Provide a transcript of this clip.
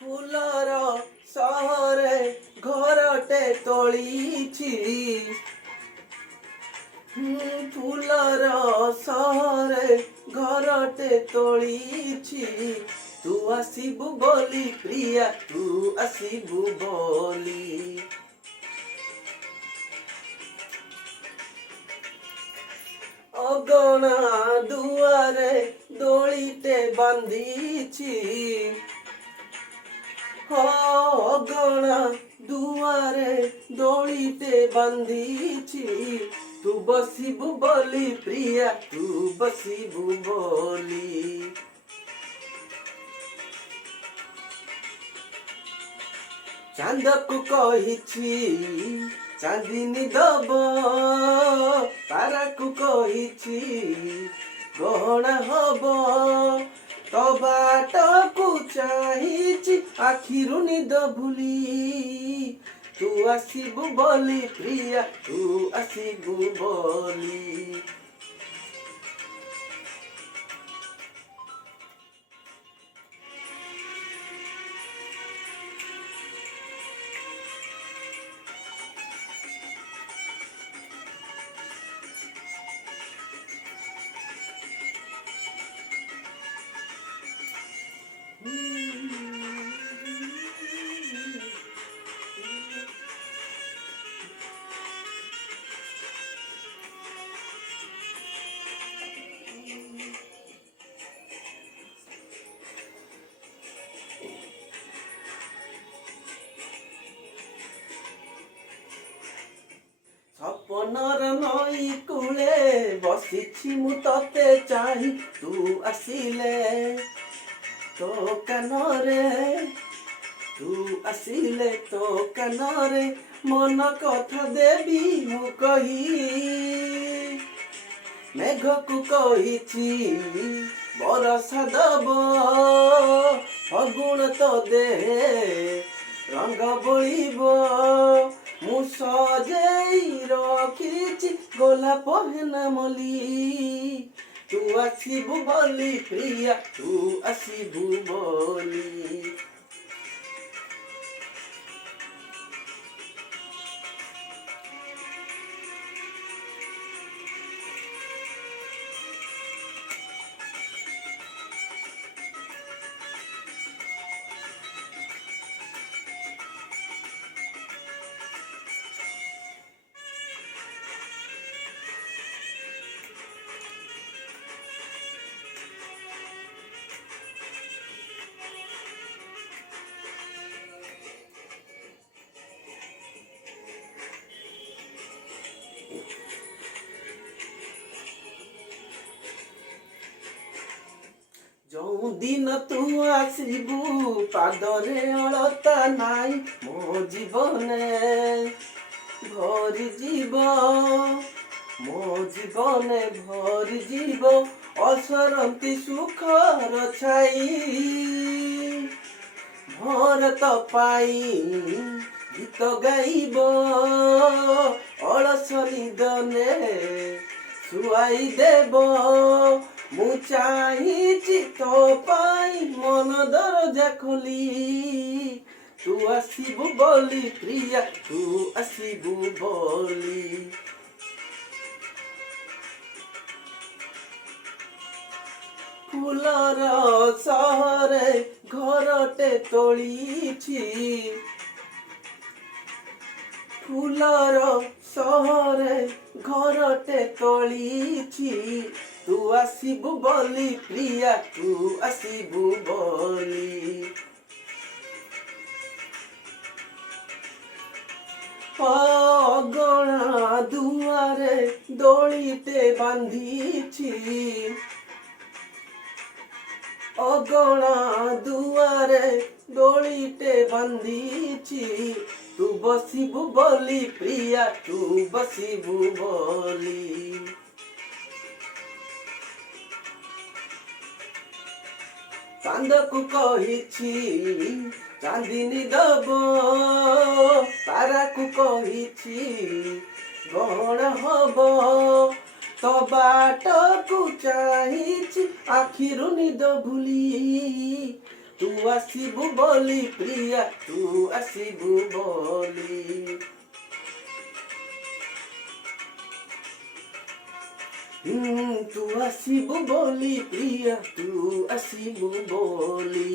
floor শহরে ঘরটে তলিছি floor শহরে ঘরটে তলিছি তু আসিবু বলি প্রিয়া তু আসিবু বলি অগণা দুয়ারে দোলিতে বান্ধিছি অগণা দুয়ারে দোলিতে বান্ধিছি তু বসিবু বলি প্রিয়া তু বসিবু বলি ଚାନ୍ଦକୁ କହିଛି ଚାନ୍ଦିନୀ ଦବ ତାରାକୁ କହିଛି ଗହଣା ହବ ତୋ ବାଟକୁ ଚାହିଁଛି ଆଖିରୁ ନିଦ ଭୁଲି ତୁ ଆସିବୁ ବୋଲି ପ୍ରିୟା ତୁ ଆସିବୁ ବୋଲି ସପନର ନଈ କୂଳେ ବସିଛି ମୁଁ ତତେ ଚାହିଁ ତୁ ଆସିଲେ ତୋ କାନରେ ତୁ ଆସିଲେ ତୋ କାନରେ ମନ କଥା ଦେବି ମୁଁ କହି ମେଘକୁ କହିଛି ବରଷା ଦବ ଫଗୁଣ ତୋ ଦେହେ ରଙ୍ଗ ବୋଳିବ ମୁଁ ସଜେଇ ରଖିଛି ଗୋଲାପ ହେନା ମଲି ତୁ ଆସିବୁ ବୋଲି ପ୍ରିୟା ତୁ ଆସିବୁ ବୋଲି ଯୋଉଦିନ ତୁ ଆସିବୁ ପାଦରେ ଅଳତା ନାଇଁ ମୋ ଜୀବନେ ଭରିଯିବ ମୋ ଜୀବନେ ଭରିଯିବ ଅସରନ୍ତି ସୁଖର ଛାଇ ଭରତ ପାଇ ଗୀତ ଗାଇବ ଅଳସ ନିଦନେ ଶୁଆଇ ଦେବ ମୁଁ ଚାହିଁଛି ତୋ ପାଇଁ ମନ ଦରଜା ଖୋଲି ତୁ ଆସିବୁ ବୋଲି ପ୍ରିୟା ତୁ ଆସିବୁ ବୋଲି ফুলর শহরে ঘরটে তলিছি ফুলর শহরে ঘরটে তলিছি তু আসিবু বলি প্রিয়া তু আসিবু বলি অগণা দুয়ারে দোলিতে বান্ধিছি অগণা দুয়ারে দোলিতে বান্ধিছি তু বসিবু বলি প্রিয়া তু বসিবু বলি ଚାନ୍ଦକୁ କହିଛି ଚାନ୍ଦିନୀ ଦବ ତାରାକୁ କହିଛି ଗହଣା ହବ ତୋ ବାଟକୁ ଚାହିଁଛି ଆଖିରୁ ନିଦ ଭୁଲି तू ଆସିବୁ ବୋଲି ପ୍ରିୟା ତୁ ଆସିବୁ ବୋଲି ତୁ ଆସିବୁ ବୋଲି ପ୍ରିୟା ତୁ ଆସିବୁ ବୋଲି